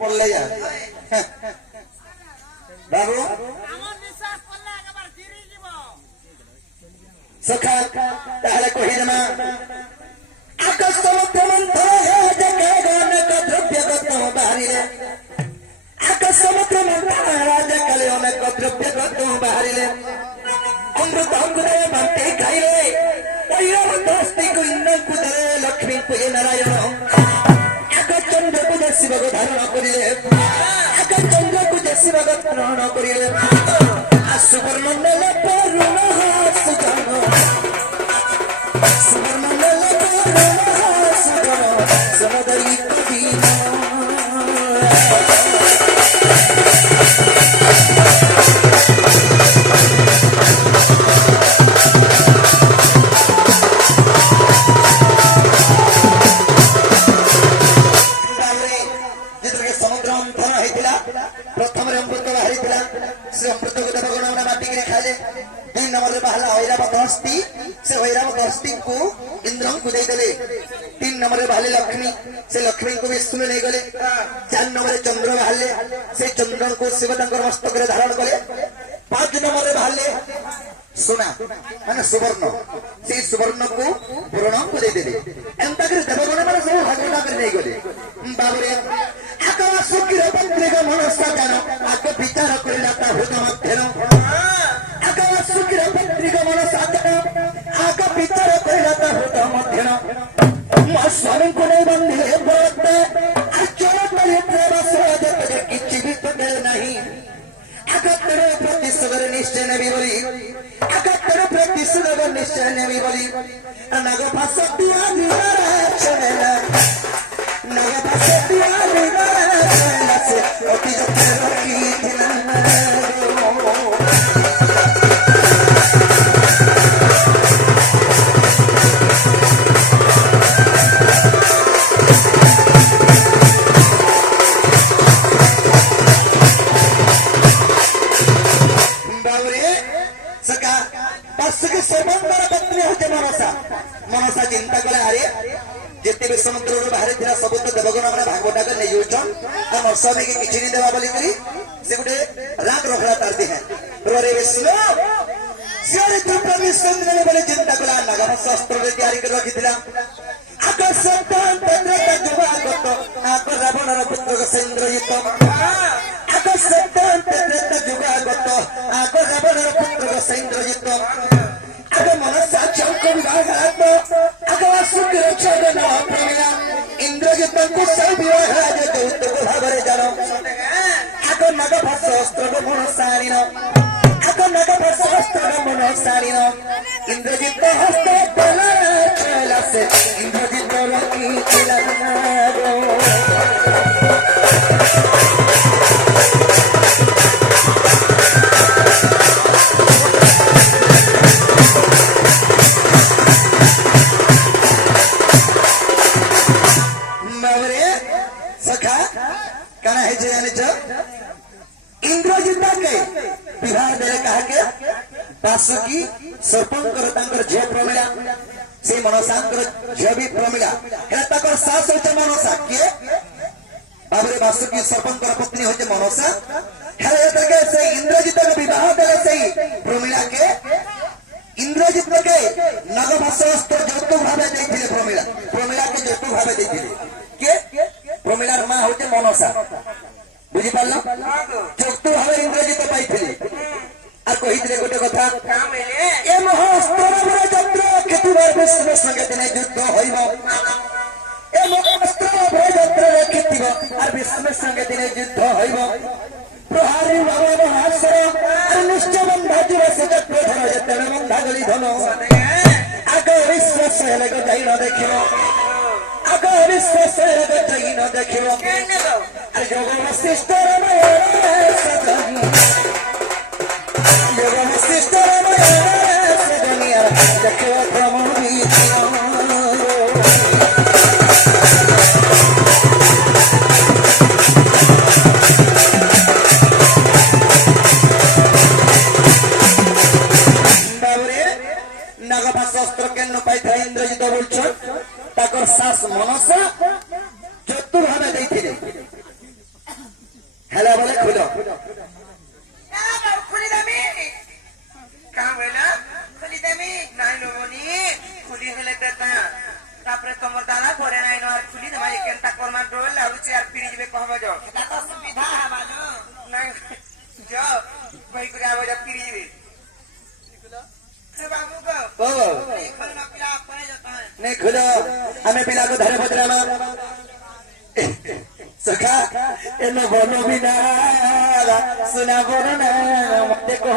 पड़ले यार बाबू सखा ताहले कहि देमा आकाश समुद्र मंथन है जगे गण का द्रव्य गत बाहरी रे आकाश समुद्र मंथन राजा कले अनेक द्रव्य गत बाहरी रे अमृत अंगुरे बांटे खाइले पैरा दोस्ती को इंद्र को दरे लक्ष्मी को नारायण आकाश चंद्र को शिव को धारण करिले आकाश चंद्र को शिव को धारण करिले सुवर्णमंडल परुण सुगम सुवर्णमंडल परुण सुगम समदयी कदीम समुद्र मंथन होता प्रथम अमृत बाहरी से अमृत को देवगण बाटिक खाइले दुई नंबर बाहर ऐरावत हस्ती से ऐरावत हस्ती को इंद्र को देदेले तीन नंबर बाहर लक्ष्मी से लक्ष्मी को विष्णु नहीं गले चार नंबर चंद्र बाहर से चंद्र को शिव मस्तक धारण कले पांच नंबर बाहर सोना माने सुवर्ण से सुवर्ण को पूर्ण को देदेले एंता कर देवगण माने सब भागवता कर नहीं गले बाबरे आकाश सुकिर पत्रिक मनसा जान आगे विचार करता हृदय मध्यन आकाश सुकिर पत्रिक मनसा जान आगे विचार करता हृदय मध्यन स्वामी को नहीं बंधे बोलते किसी भी पकड़ नहीं आगतर प्रतिशोधर निश्चय नहीं बोली आगतर प्रतिशोधर निश्चय नहीं बोली नग भाषा नग भाषा अति मनसा चिंता कले अरे जिते भी समुद्र बाहर थी सब तो देवगण मैंने भागवटा कर नहीं जाऊन और स्वामी की किसी नहीं देवा बोली से गोटे राग रखला तारती है रे विष्णु सियारे त्रिपुरा मिश्र बोले चिंता कला नागम शस्त्र तैयारी कर रखी आकाश जुगागत आप रावण पुत्र इंद्रजित आकाश जुगागत आप रावण पुत्र इंद्रजित आगे मनसा चौक इंद्रजित को सब यौतुक भाव जान आग नग भाषास्त्र मन सारीन आग नग भाषास्त्र मन सारीन इंद्रजित हस्त से इंद्रजित इंद्रजित के विवाह दे कहा के बासुकी सर्पंकर झील प्रमिला से मनसांकर झील भी प्रमिला सास होते मनसा किए बाबरे बासुकी सर्पंकर पत्नी होते मनसा से इंद्रजित विवाह दे से प्रमिला के इंद्रजित के नग भाषास्त्र यौतुक भाव देते प्रमिला प्रमिला के यौतुक भाव देते प्रमिलार माँ होते मनसा बुझी पाल यौतुक भाव इंद्रजित पाई कही गोटे कथा ए महास्त्र क्षितिबार विष्णु संगे दिन युद्ध होइब ए महास्त्र क्षितिब और विष्णु संगे दिन युद्ध होइब प्रहारी बाबा महास्त्र निश्चय बंधा जीव से चक्रधर जिते बंधा गली धन आग विश्वास जाई न देखिब आग विश्वास जाई न देखिब योग वशिष्ठ नागभाषास्त्र केन पाई इंद्रजित बोल सास मनसा चतुर भाव हेला बोले खुलो खुली देमी कहाँ बोला खुली देमी नाई लोगोनी खुली हेले देता तापरे तमर दादा करे नाई नो और खुली देमा एक केनता कोरमा डोल लाउची और पिरी जिबे कहबो जो एटा तो सुविधा है बानो नाई जो भाई करे आबो जा पिरी जिबे बाबू को नहीं खुलना पिला पड़े जाता है नहीं खुलो हमें पिला को धरे भद्राना सखा एनो बोलो बिना सुना बोलो ना मत को